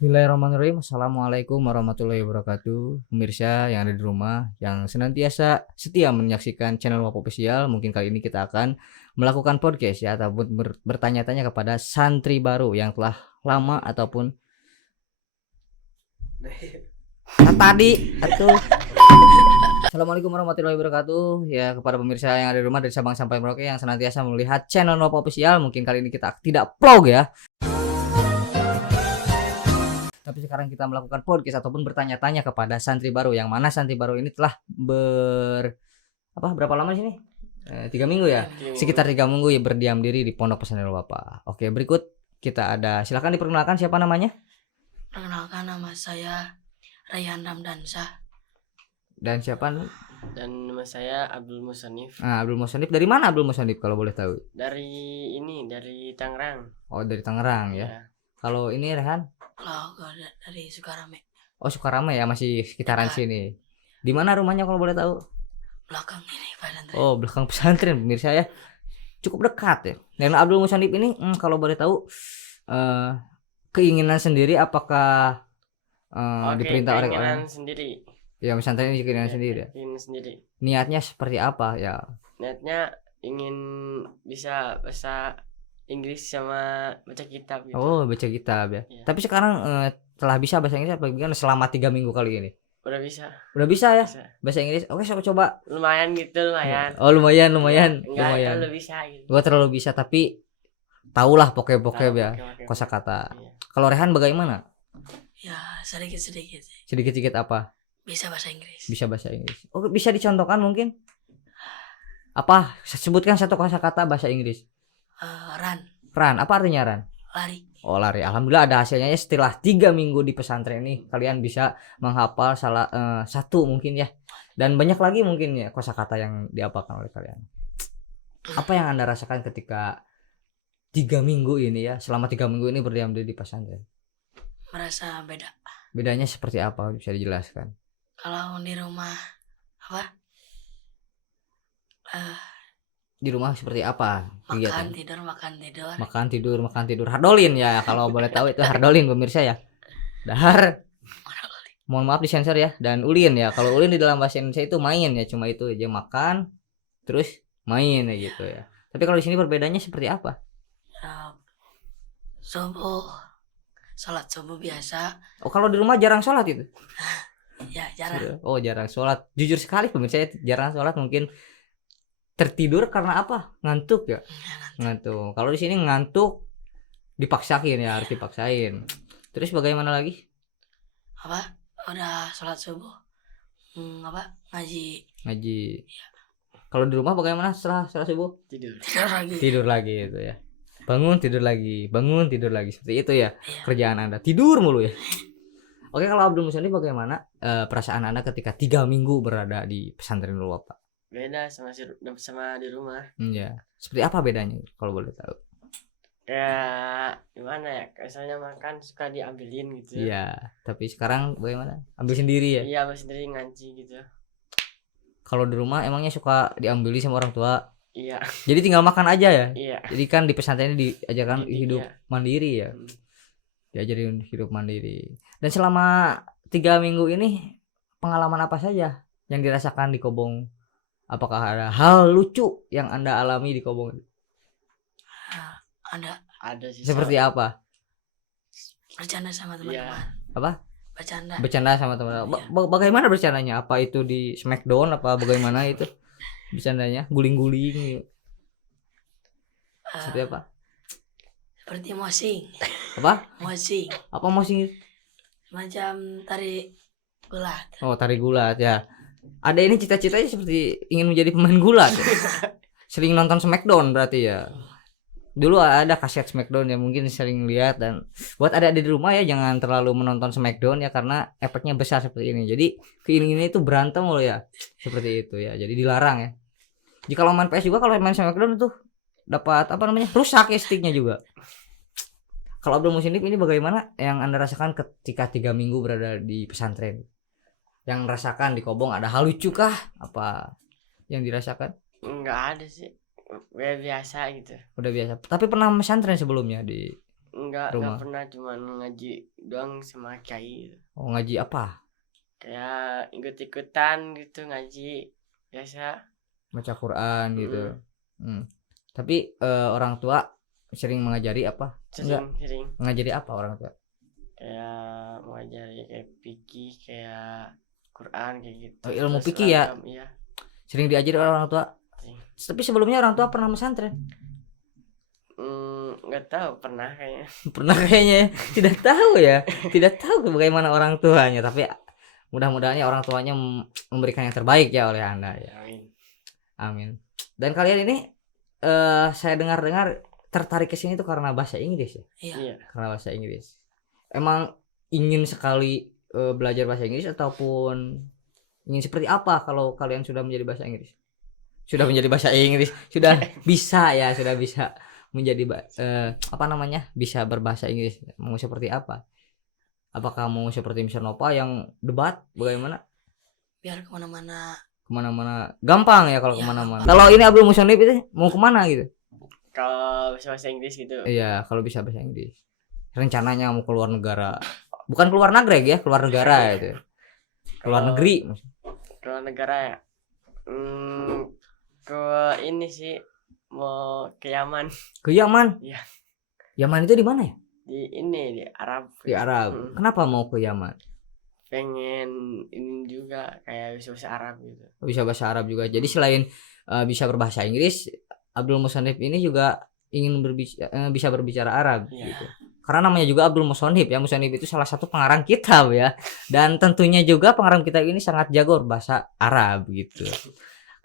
Bismillahirrahmanirrahim. Assalamualaikum warahmatullahi wabarakatuh. Pemirsa yang ada di rumah yang senantiasa setia menyaksikan channel WAP Official, mungkin kali ini kita akan melakukan podcast ya ataupun bertanya-tanya kepada santri baru yang telah lama ataupun tadi atau Assalamualaikum warahmatullahi wabarakatuh ya kepada pemirsa yang ada di rumah dari Sabang sampai Merauke yang senantiasa melihat channel WAP Official. Mungkin kali ini kita tidak vlog ya. Tapi sekarang kita melakukan podcast ataupun bertanya-tanya kepada santri baru yang mana santri baru ini telah berapa lama sih ini? 3 minggu ya? Sekitar 3 minggu ya berdiam diri di Pondok Pesantren Bapak. Oke, berikut kita ada, silakan diperkenalkan siapa namanya? Perkenalkan, nama saya Rayhan Ramdansyah. Dan siapa? Dan nama saya Abdul Musanif. Abdul Musanif. Dari mana Abdul Musanif kalau boleh tahu? Dari Tangerang. Oh, dari Tangerang ya. Kalau ini Rehan? Kalau dari Sukarame. Oh, Sukarame ya, masih sekitaran sini. Di mana rumahnya kalau boleh tahu? Belakang ini pesantren. Oh, belakang pesantren pemirsa ya. Cukup dekat ya. Dan Abdul Musanif ini kalau boleh tahu keinginan sendiri apakah diperintah oleh orang sendiri? Ya, pesantren ini keinginan sendiri. Keinginan sendiri. Niatnya seperti apa ya? Niatnya ingin bisa bahasa Inggris sama baca kitab gitu. Oh, baca kitab ya. Ya. Tapi sekarang telah bisa bahasa Inggris apa gimana selama 3 minggu kali ini? Udah bisa. Udah bisa ya? Bisa. Bahasa Inggris. Oke, coba. Lumayan gitu, lumayan. Oh, lumayan. Enggak Lumayan. terlalu bisa gitu. Gua terlalu bisa tapi tahulah pokok-pokok ya. Kosakata. Iya. Kalau Rehan bagaimana? Ya, sedikit-sedikit. Sedikit-sedikit apa? Bisa bahasa Inggris. Bisa bahasa Inggris. Oh, bisa dicontohkan mungkin? Apa? Sebutkan satu kosakata bahasa Inggris. Ran, apa artinya ran? Lari. Oh, lari. Alhamdulillah ada hasilnya ya, setelah 3 minggu di pesantren ini kalian bisa menghafal satu mungkin ya. Dan banyak lagi mungkin ya kosakata yang dihafalkan oleh kalian. Apa yang Anda rasakan ketika 3 minggu ini ya, selama 3 minggu ini berdiam diri di pesantren? Merasa beda. Bedanya seperti apa, bisa dijelaskan? Kalau di rumah Di rumah seperti apa? makan tidur. Makan tidur. Hardolin ya, kalau boleh tahu itu hardolin pemirsa ya. Dahar. Mohon maaf disensor ya. Dan ulin ya. Kalau ulin di dalam bahasa Indonesia itu main ya, cuma itu aja, makan terus main ya gitu ya. Tapi kalau di sini perbedaannya seperti apa? Sholat subuh biasa. Oh, kalau di rumah jarang sholat itu? Ya, jarang. Oh, jarang sholat. Jujur sekali pemirsa ya, jarang sholat. Mungkin tertidur karena apa? Ngantuk ya? Ngantuk. Kalau di sini ngantuk dipaksain ya, harus dipaksain. Terus bagaimana lagi? Udah sholat subuh. Ngaji. Ya. Kalau di rumah bagaimana setelah sholat subuh? Tidur lagi itu ya. Bangun tidur lagi seperti itu ya. Iya. Kerjaan Anda tidur mulu ya. Oke, kalau Abdul Musani bagaimana perasaan Anda ketika 3 minggu berada di pesantren Nurul Wafa? Beda sama di rumah. Ya. Seperti apa bedanya kalau boleh tahu? Kayak gimana ya? Misalnya makan suka diambilin gitu. Iya, tapi sekarang bagaimana? Ambil sendiri ya? Iya, ambil sendiri ngaji gitu. Kalau di rumah emangnya suka diambili sama orang tua? Iya. Jadi tinggal makan aja ya? Iya. Jadi kan di pesantren ini diajarkan hidup mandiri ya. Hmm. Diajarin hidup mandiri. Dan selama 3 minggu ini pengalaman apa saja yang dirasakan di Kobong? Apakah ada hal lucu yang Anda alami di Kobong? Ada sih. Seperti apa? Bercanda sama teman-teman. Apa? Bercanda sama teman-teman. Bagaimana bercandanya? Apa itu di Smackdown apa bagaimana itu? Bercandanya guling-guling. Seperti apa? Seperti mosing. Apa? Mosing. Apa mosing? Semacam tari gulat. Oh, tari gulat ya. Ada ini cita-citanya seperti ingin menjadi pemain gulat ya? Sering nonton Smackdown berarti ya. Dulu ada kaset Smackdown ya, mungkin sering lihat. Dan buat adik-adik di rumah ya, jangan terlalu menonton Smackdown ya, karena efeknya besar seperti ini. Jadi keinginannya itu berantem loh ya, seperti itu ya. Jadi dilarang ya. Jika kalau main PS juga, kalau main Smackdown itu dapat rusak ya sticknya juga. Kalau Abdul Musinif ini bagaimana yang Anda rasakan ketika 3 minggu berada di pesantren? Yang rasakan di Kobong ada hal lucu kah? Apa yang dirasakan? Enggak ada sih. Udah biasa gitu. Udah biasa. Tapi pernah pesantren sebelumnya di Enggak Rumah. pernah, cuma ngaji doang sama kiai. Oh, ngaji apa? Kayak ikut-ikutan gitu ngaji biasa. Baca Quran gitu. Mm. Tapi orang tua sering mengajari apa? Enggak. Sering Mengajari apa orang tua? kayak mengajari kayak fikih, kayak Quran kayak gitu. Oh, ilmu Terus fikih ya? ragam, iya. Sering diajari oleh orang tua. Sering. Tapi sebelumnya orang tua pernah pesantren. Nggak tahu, pernah kayaknya. Pernah kayaknya ya. Tidak tahu ya. Tidak tahu bagaimana orang tuanya, tapi mudah-mudahan orang tuanya memberikan yang terbaik ya oleh Anda ya. Amin. Amin. Dan kalian ini saya dengar-dengar tertarik ke sini itu karena bahasa Inggris ya. Iya. Karena bahasa Inggris. Emang ingin sekali belajar bahasa Inggris ataupun ingin seperti apa kalau kalian sudah menjadi bahasa Inggris? Sudah menjadi bahasa Inggris, sudah bisa ya, sudah bisa menjadi bisa berbahasa Inggris. Mau seperti apa? Apakah mau seperti Mr. Nova yang debat bagaimana? Biar kemana-mana. Kemana-mana gampang ya kalau Iya, kemana-mana. gampang. Kalau ini Abdul Musonib itu mau kemana gitu? Kalau bisa bahasa Inggris gitu. Iya, kalau bisa bahasa Inggris. Rencananya mau keluar negara. Bukan keluar negeri ya, keluar negara itu. Keluar Kalau negeri. keluar negara ya. Ke ini sih mau ke Yaman. Ke Yaman. Iya. Yaman itu di mana ya? Di Arab. Di Arab. Kenapa mau ke Yaman? Pengen ini juga kayak bisa bahasa Arab gitu. Bisa bahasa Arab juga. Jadi selain bisa berbahasa Inggris, Abdul Musonib ini juga ingin bisa berbicara Arab Iya. gitu. Karena namanya juga Abdul Musonib ya. Musonib itu salah satu pengarang kitab ya. Dan tentunya juga pengarang kitab ini sangat jago bahasa Arab gitu.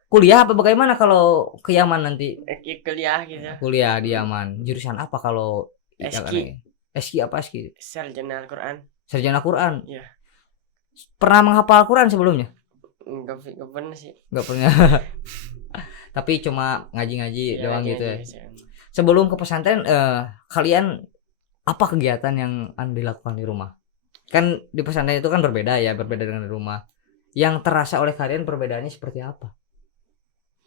Kuliah apa bagaimana kalau ke Yaman nanti? Kuliah gitu. Kuliah di Yaman. Jurusan apa kalau Eski. Eski apa Eski? Sarjana Al-Quran. Sarjana Quran. Iya. Pernah menghafal Quran sebelumnya? Enggak pernah sih. Enggak pernah. Tapi cuma ngaji-ngaji Iya, doang gitu ya. biasa. Sebelum ke pesantren kalian apa kegiatan yang Anda dilakukan di rumah? Kan di pesantren itu kan berbeda ya, berbeda dengan di rumah. Yang terasa oleh kalian perbedaannya seperti apa?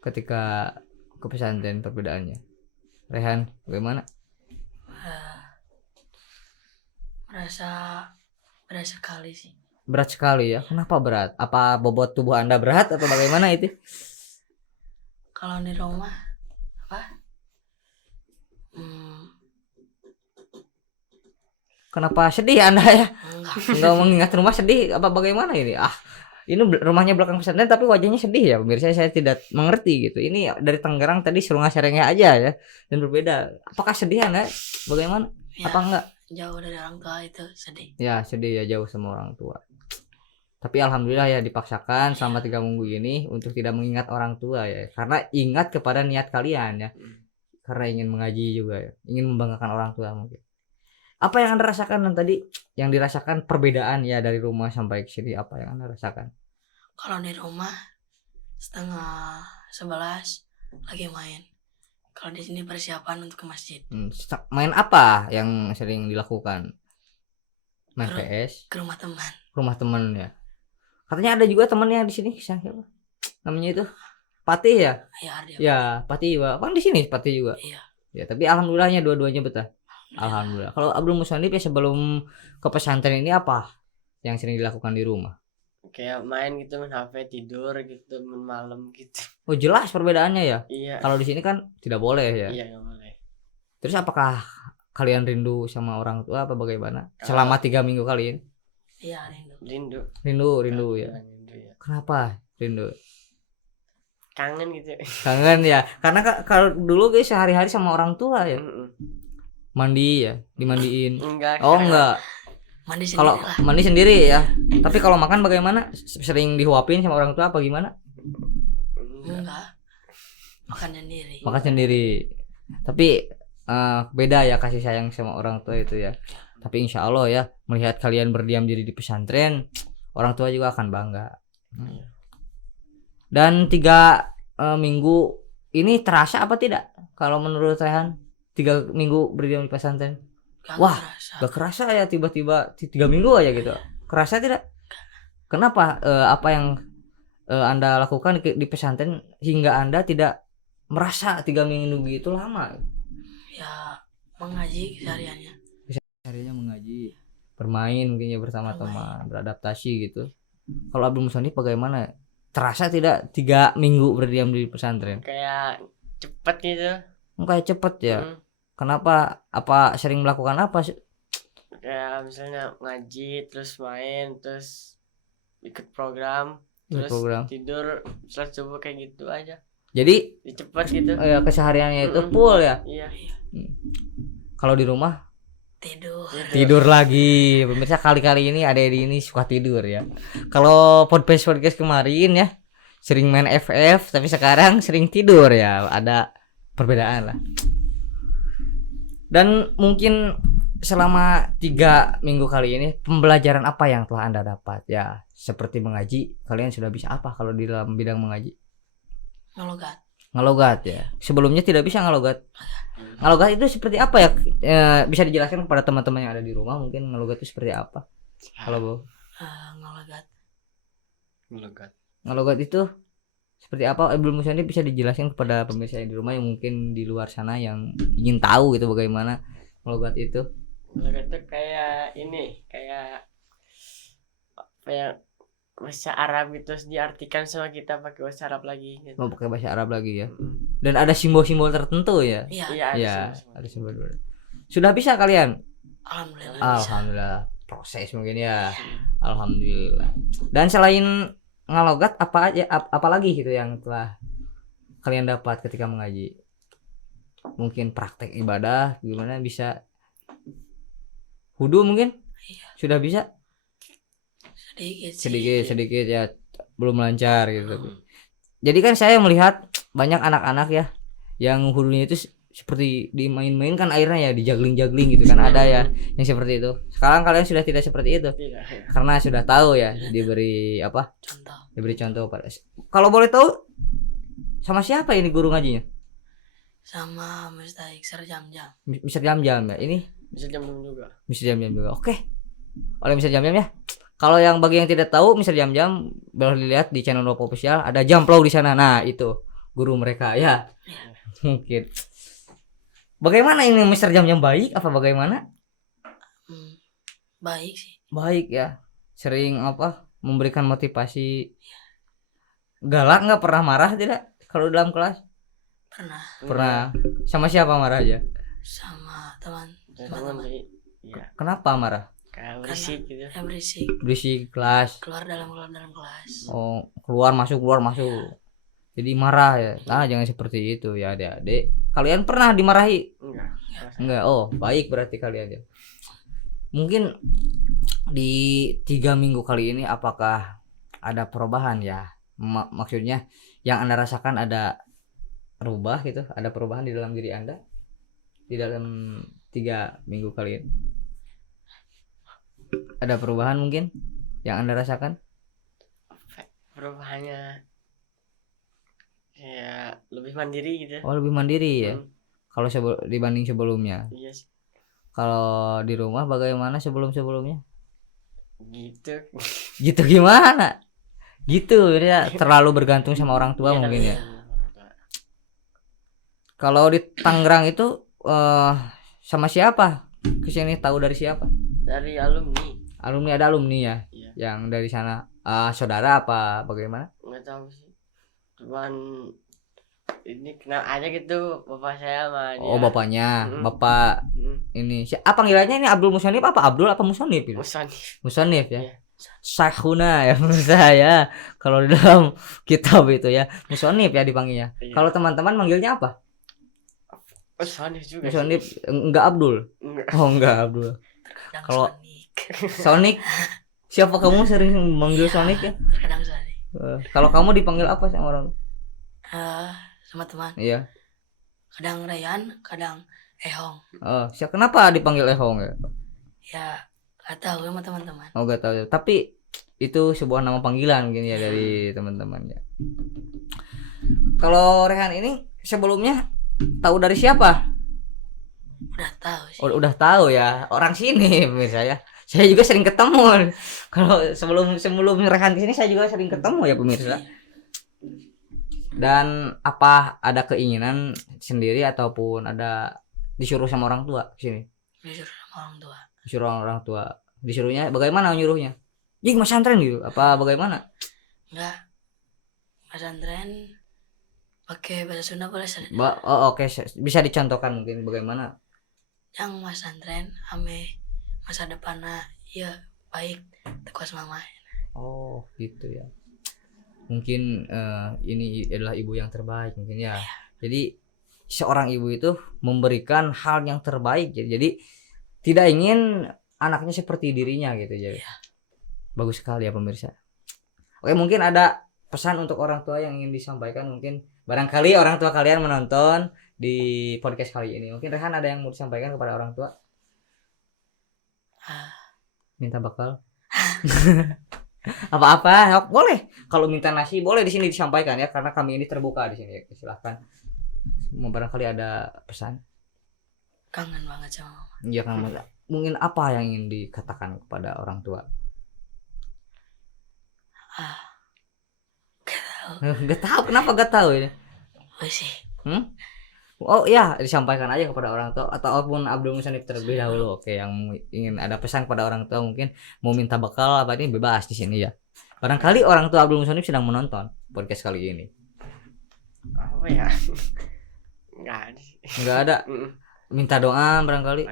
Ketika ke pesantren perbedaannya. Rehan, bagaimana? Merasa berat sekali sih. Berat sekali ya. Kenapa berat? Apa bobot tubuh Anda berat atau bagaimana itu? Kalau di rumah apa? Kenapa sedih Anda ya? Enggak. Enggak mengingat rumah sedih apa bagaimana ini? Ini rumahnya belakang pesantren tapi wajahnya sedih ya. Pemirsa saya tidak mengerti gitu. Ini dari Tangerang tadi Serunga Serengnya aja ya dan berbeda. Apakah sedih Anda? Bagaimana? Ya, Apa enggak? jauh dari orang tua itu sedih. Ya sedih ya, jauh sama orang tua. Tapi alhamdulillah ya dipaksakan selama 3 minggu ini untuk tidak mengingat orang tua ya. Karena ingat kepada niat kalian ya. Karena ingin mengaji juga ya. Ingin membanggakan orang tua mungkin. Apa yang Anda rasakan dan tadi yang dirasakan perbedaan ya dari rumah sampai ke sini, apa yang Anda rasakan? Kalau di rumah 10:30 lagi main. Kalau di sini persiapan untuk ke masjid. Main apa yang sering dilakukan? Main PS, Ke rumah teman. rumah teman ya. Katanya ada juga temannya di sini, siapa? Namanya itu Patih ya? Ya, Ardi. Ya, Patih juga. Bang di sini Patih juga. Iya. Ya, tapi alhamdulillahnya dua-duanya betah. Alhamdulillah. Kalau Abdul Musonib ya sebelum ke pesantren ini apa yang sering dilakukan di rumah? Kayak main gitu, main HP, tidur gitu, main malam gitu. Oh, jelas perbedaannya ya. Iya. Kalau di sini kan tidak boleh ya. Iya, nggak boleh. Terus apakah kalian rindu sama orang tua apa bagaimana? Selama 3 minggu kalian? Iya, rindu. Rindu ya. Rindu ya. Kenapa rindu? Kangen gitu. Kangen ya. Karena kalau dulu guys sehari-hari sama orang tua ya. Mandi ya, dimandiin. Enggak. Oh enggak. Mandi sendiri Kalau lah. mandi sendiri ya. Tapi kalau makan bagaimana? Sering dihuapin sama orang tua apa gimana? Enggak. Makan sendiri. Makan sendiri. Tapi beda ya kasih sayang sama orang tua itu ya. Tapi insya Allah ya, melihat kalian berdiam diri di pesantren, orang tua juga akan bangga. Dan 3 minggu ini terasa apa tidak? Kalau menurut Rehan, 3 minggu berdiam di pesantren. Wah, gak kerasa ya tiba-tiba 3 minggu aja gitu. Kerasa tidak? Kenapa? Apa yang Anda lakukan di pesantren hingga Anda tidak merasa 3 minggu itu lama? Ya, mengaji sehariannya. Harinya mengaji, bermain mungkin ya bersama teman, beradaptasi gitu. Kalau Abdul Musonif bagaimana? Terasa tidak 3 minggu berdiam di pesantren? Kayak cepet gitu. Kayak cepet ya. Mm. Kenapa? Apa sering melakukan apa sih? Kayak misalnya ngaji terus main terus ikut program Ikut terus program. tidur setelah subuh kayak gitu aja. Jadi Cepet gitu. kesehariannya itu Mm-mm. full ya. Iya. Kalau di rumah Tidur. lagi. Pemirsa kali-kali ini ada di ini suka tidur ya. Kalau podcast kemarin ya sering main FF tapi sekarang sering tidur ya. Ada perbedaan lah. Dan mungkin selama 3 minggu kali ini pembelajaran apa yang telah Anda dapat ya? Seperti mengaji, kalian sudah bisa apa kalau di dalam bidang mengaji? Ngalogat ya. Sebelumnya tidak bisa ngalogat. Ngalogat itu seperti apa ya? Bisa dijelaskan kepada teman-teman yang ada di rumah mungkin ngalogat itu seperti apa? Kalau Bu, ngalogat itu seperti apa? Belum Musani bisa dijelaskan kepada pemirsa yang di rumah yang mungkin di luar sana yang ingin tahu gitu bagaimana ngalogat itu? Ngalogat itu kayak ini, kayak apa ya? Bahasa Arab itu terus diartikan sama kita pakai bahasa Arab lagi gitu. Mau pakai bahasa Arab lagi ya. Dan ada simbol-simbol tertentu ya. Iya, Iya, ada ada simbol. Sudah bisa kalian? Alhamdulillah. Alhamdulillah. Proses mungkin ya. Alhamdulillah. Dan selain ngalogat apa aja apalagi gitu yang telah kalian dapat ketika mengaji? Mungkin praktek ibadah gimana bisa wudu mungkin? Sudah bisa? Sedikit ya, belum lancar gitu. Jadi kan saya melihat banyak anak-anak ya yang wudunya itu seperti dimain-mainkan airnya ya, dijagling-jagling gitu kan, ada ya yang seperti itu. Sekarang kalian sudah tidak seperti itu. Tidak. Karena sudah tahu ya, diberi apa? Contoh. Diberi contoh pada. Kalau boleh tahu sama siapa ini guru ngajinya? Sama Mr. Iksar Jam-Jam. Bisa jam-jam ya. Ini Bisa jam juga. bisa jam-jam juga. Oke. Oleh bisa jam-jam ya. Kalau yang bagi yang tidak tahu, Mister Jam-Jam boleh dilihat di channel Ropo Official, ada Jamplow di sana. Nah, itu guru mereka ya. Mungkin. Bagaimana ini Mister Jam-Jam, baik apa bagaimana? Baik sih. Baik ya. Sering apa? Memberikan motivasi. Galak nggak, pernah marah tidak kalau dalam kelas? Pernah. Sama siapa marah aja? Sama Teman-teman. Iya. Kenapa marah? Kayak berisik gitu. Berisik. Berisik kelas. Keluar dalam kelas. Oh, keluar masuk. Jadi marah ya. Nah, jangan seperti itu ya, adik-adik. Kalian pernah dimarahi? Enggak. Oh, baik berarti kalian ya. Mungkin di 3 minggu kali ini apakah ada perubahan ya? Maksudnya yang Anda rasakan ada rubah gitu, ada perubahan di dalam diri Anda di dalam 3 minggu kali ini? Ada perubahan mungkin yang Anda rasakan? Perubahannya ya lebih mandiri gitu. Oh, lebih mandiri ya. Kalau dibanding sebelumnya. Iya sih. Kalau di rumah bagaimana sebelumnya? Gitu. Gitu gimana? Gitu ya, terlalu bergantung sama orang tua Iya, mungkin ya. Kalau di Tangerang itu sama siapa? Kesini tahu dari siapa? Dari alumni. Alumni, ada alumni ya? Iya. Yang dari sana saudara apa bagaimana? Nggak tahu sih. Cuman ini kenal aja gitu bapak saya sama dia. Oh, bapaknya. Bapak ini apa panggilannya ini, Abdul Musonif apa Abdul apa Musonif? Musonif ya. Iya. Syekhuna ya saya. Kalau di dalam kitab itu ya Musonif ya dipanggilnya. Iya. Kalau teman-teman manggilnya apa? Musonif juga. Musonif, enggak Abdul. Enggak. Oh, enggak Abdul. Terkadang Kalau- Sonic. Sonic. Siapa kamu sering manggil Sonic ya? Terkadang Sonic. Kalau kamu dipanggil apa sama orang? Sama teman. Iya. Kadang Ryan, kadang Ehong. Oh, kenapa dipanggil Ehong ya? Ya, gak tahu sama teman-teman. Oh, enggak tahu. Tapi itu sebuah nama panggilan mungkin ya dari teman-teman ya. Kalau Rehan ini sebelumnya tahu dari siapa? Udah tahu sih. Oh, udah tahu ya, orang sini pemirsa. Saya juga sering ketemu. Kalau sebelum Rehan kesini saya juga sering ketemu ya pemirsa. Dan apa ada keinginan sendiri ataupun ada disuruh sama orang tua kesini? Disuruh sama orang tua. disuruh orang tua. Disuruhnya bagaimana nyuruhnya? Jing pesantren gitu. Apa bagaimana? Enggak, pesantren pakai bahasa Sunda boleh sih. Oke, bisa dicontohkan mungkin bagaimana? Yang pesantren ame masa depannya ya baik tekuas mama. Oh gitu ya. Mungkin ini adalah ibu yang terbaik mungkin ya. Jadi seorang ibu itu memberikan hal yang terbaik. Jadi tidak ingin anaknya seperti dirinya gitu ya. Bagus sekali ya pemirsa. Oke, mungkin ada pesan untuk orang tua yang ingin disampaikan, mungkin barangkali orang tua kalian menonton di podcast kali ini. Mungkin Rehan ada yang mau disampaikan kepada orang tua? Minta bakal? Apa-apa, boleh. Kalau minta nasi boleh di sini disampaikan ya, karena kami ini terbuka di sini. Silahkan. Barangkali ada pesan. Kangen banget sama mama. Iya kan, mungkin apa yang ingin dikatakan kepada orang tua? Gak tahu, kenapa gak tahu ini? Masih. Oh ya, disampaikan aja kepada orang tua ataupun Abdul Musanif terlebih dahulu. Oke, yang ingin ada pesan kepada orang tua mungkin mau minta bekal apa ini bebas di sini ya. Barangkali orang tua Abdul Musanif sedang menonton podcast kali ini. Apa ya? Enggak ada. Minta doa barangkali.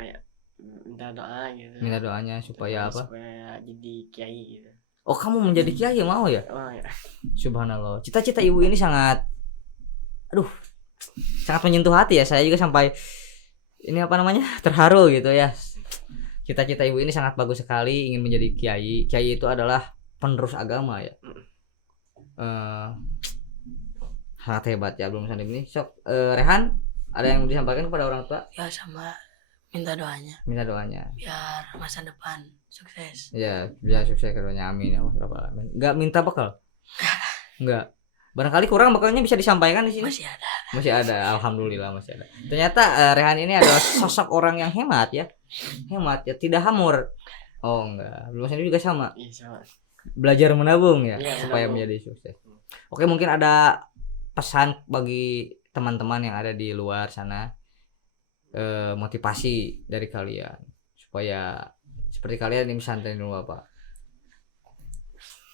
Minta doa gitu. Minta doanya supaya apa? Supaya jadi kiai gitu. Oh, kamu menjadi kiai mau ya? Oh ya. Subhanallah. Cita-cita ibu ini sangat menyentuh hati ya. Saya juga sampai ini terharu gitu ya. Cita-cita ibu ini sangat bagus sekali, ingin menjadi kiai. Kiai itu adalah penerus agama ya. Sangat hebat ya belum sampai ini. Sok Rehan ada yang mau disampaikan kepada orang tua? Ya sama minta doanya. Minta doanya. Biar masa depan sukses. Ya, biar sukses keduanya. Amin ya Allah. Enggak minta bekal? Enggak. Barangkali kurang bekalnya bisa disampaikan di sini. Masih ada. Alhamdulillah masih ada. Ternyata Rehan ini adalah sosok orang yang hemat ya, tidak hamur. Oh enggak, belum sendiri juga sama. Iya sama. Belajar menabung ya, supaya menabung. menjadi sukses. Oke, mungkin ada pesan bagi teman-teman yang ada di luar sana, motivasi dari kalian supaya seperti kalian di pesantren dulu apa?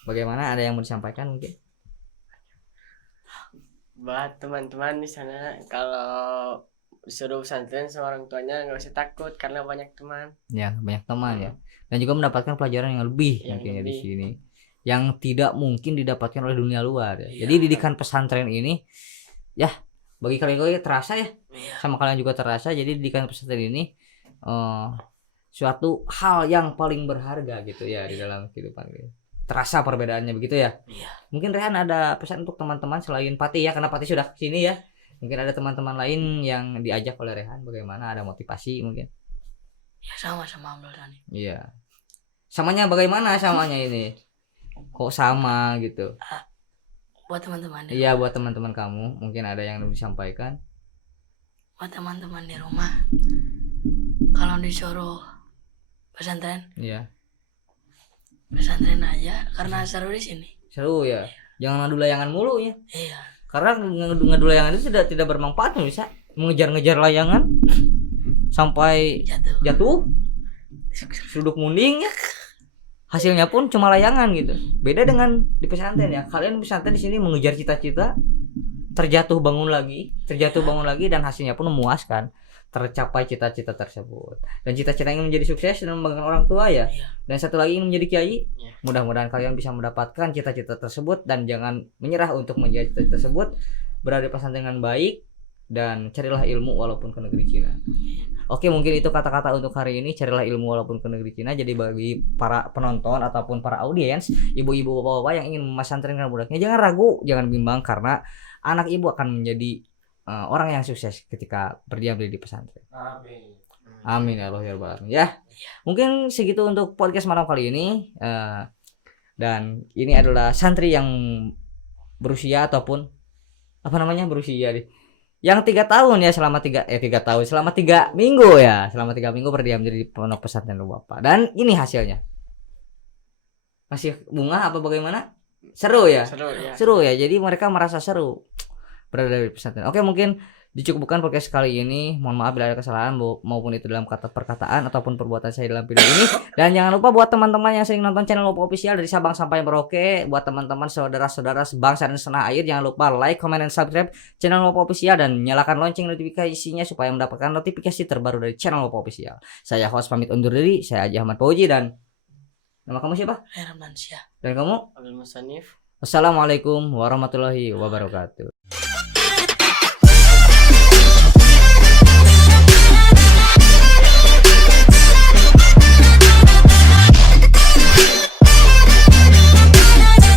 Bagaimana, ada yang mau disampaikan mungkin? Buat teman-teman di sana, kalau disuruh pesantren sama orang tuanya nggak usah takut karena banyak teman. Ya, banyak teman ya. Dan juga mendapatkan pelajaran yang lebih mungkin di sini. Yang tidak mungkin didapatkan oleh dunia luar ya. Jadi didikan pesantren ini ya bagi kalian terasa ya. Sama kalian juga terasa. Jadi didikan pesantren ini suatu hal yang paling berharga gitu ya di dalam kehidupan gitu. Terasa perbedaannya begitu ya. Mungkin Rehan ada pesan untuk teman-teman selain Pati ya, karena Pati sudah kesini ya. Mungkin ada teman-teman lain yang diajak oleh Rehan, bagaimana, ada motivasi mungkin? Ya sama Abdul Tani. Iya. Samanya bagaimana samanya ini? Kok sama gitu? Buat teman-teman. Iya, buat teman-teman kamu mungkin ada yang disampaikan. Buat teman-teman di rumah, kalau disuruh pesantren, Iya. pesantren aja karena seru di sini. Seru ya. Jangan ngadu layangan mulu ya. Iya. Karena ngadu layangan itu tidak bermanfaat, bisa mengejar-ngejar layangan sampai jatuh suduk munding ya. Hasilnya pun cuma layangan gitu. Beda dengan di pesantren ya. Kalian di pesantren di sini mengejar cita-cita, terjatuh bangun lagi dan hasilnya pun memuaskan. Tercapai cita-cita tersebut. Dan cita-cita ingin menjadi sukses dan membanggakan orang tua ya. Dan satu lagi ingin menjadi kiai. Mudah-mudahan kalian bisa mendapatkan cita-cita tersebut dan jangan menyerah untuk menjadi cita-cita tersebut. Berada di pesantren dengan baik dan carilah ilmu walaupun ke negeri Cina. Oke, mungkin itu kata-kata untuk hari ini. Carilah ilmu walaupun ke negeri Cina. Jadi bagi para penonton ataupun para audiens, ibu-ibu, bapak-bapak yang ingin memasantrenkan budaknya, jangan ragu, jangan bimbang, karena anak ibu akan menjadi orang yang sukses ketika berdiam diri di pesantren. Amin ya Allah ya Rabbal Alamin. Ya, mungkin segitu untuk podcast malam kali ini. Dan ini adalah santri yang berusia ataupun berusia deh. Yang 3 tahun ya, selama 3 minggu ya, selama 3 minggu berdiam diri di pondok pesantren Bapak. Dan ini hasilnya. Masih bunga apa bagaimana? Seru ya. Seru ya. Jadi mereka merasa seru berada di pesantren. Oke, mungkin Dicukupkan podcast kali ini. Mohon maaf bila ada kesalahan maupun itu dalam kata perkataan ataupun perbuatan saya dalam video ini. Dan jangan lupa buat teman-teman yang sering nonton channel Wopo Official dari Sabang sampai Merauke, buat teman-teman saudara-saudara sebangsa dan setanah air, jangan lupa like, comment, dan subscribe channel Wopo Official dan nyalakan lonceng notifikasinya supaya mendapatkan notifikasi terbaru dari channel Wopo Official. Saya host pamit undur diri, saya Haji Ahmad Fauji dan nama kamu siapa? Hermansyah. Dan kamu? Abdul Musanif. Wassalamualaikum warahmatullahi wabarakatuh.